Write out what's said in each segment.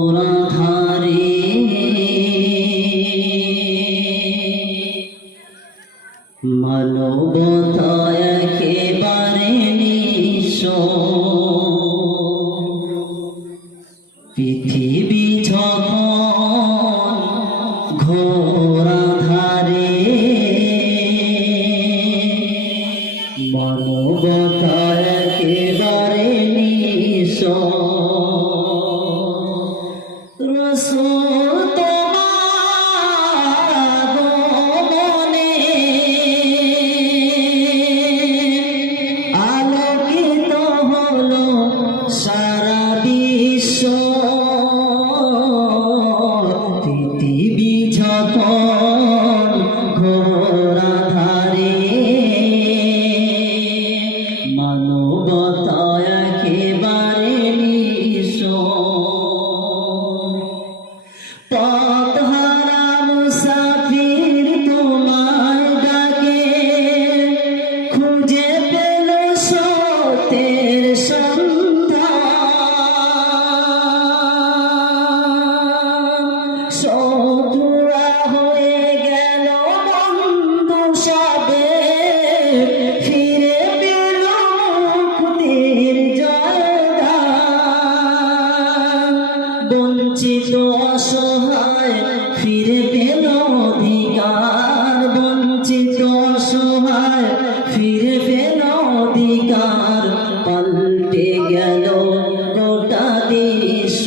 ঘোরাধারে মানবতা একেবারে নিঃস্ব, পৃথিবী যখন ঘোরাধারে মানবতা একেবারে নিঃস্ব। রসূল তোমার আগমনে আলোকিত হলো সারা বিশ্ব, পৃথিবী যখন ঘোরাধারে মানবতা একেবারে নিঃস্ব। পথহারা মুসাফির তোমায় ডাকে, খুঁজে পেল সত্যের সন্ধান। শত্রুরা হয়ে গেল বন্ধু সবে, ফিরে পেল মুক্তির জয়গান। বঞ্চিত অসহায় ফিরে পেল অধিকার, বঞ্চিত অসহায় ফিরে পেল অধিকার। পাল্টে গেল গোটা দৃশ্য,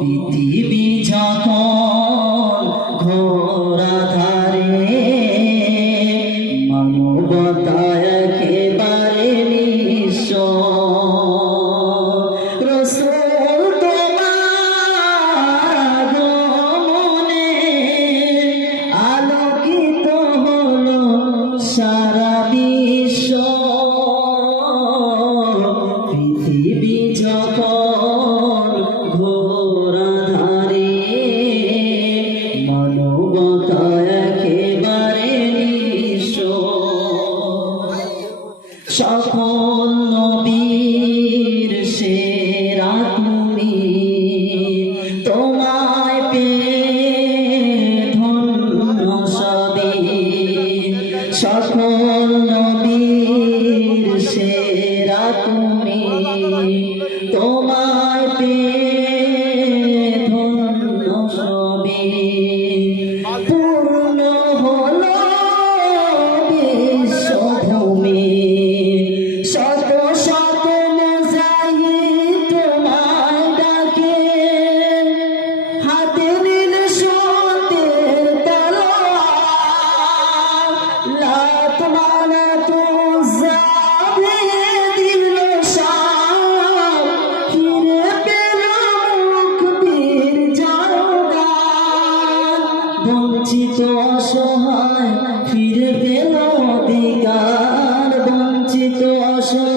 পৃথিবী যখন ঘোরাধারে মানবতা একেবারে নিঃস্ব। রসূল তোমার আগমনে আলোকিত হলো সারা বিশ্ব, পৃথিবী যখন ঘোরাধারে মানবতা একেবারে নিঃস্ব। সকল নবীর সেরা তুমি, তোমায় পেয়ে ধন্য সবে। সকল নবীর সেরা তুমি, তোমায় পেয়ে ধন্য সবে। পূর্ণ হলো বিশ্বভূমি, শত শত মুজাহিদ তোমায় ডাকে, হাতে নিল সত্যের তলোয়ার। লাত মানাত উজ্জা ভেঙে দিল শাম, ফিরে পেল মুক্তির জয়গান। বঞ্চিত অসহায় ফিরে পেল অধিকার, বঞ্চিত অসহায়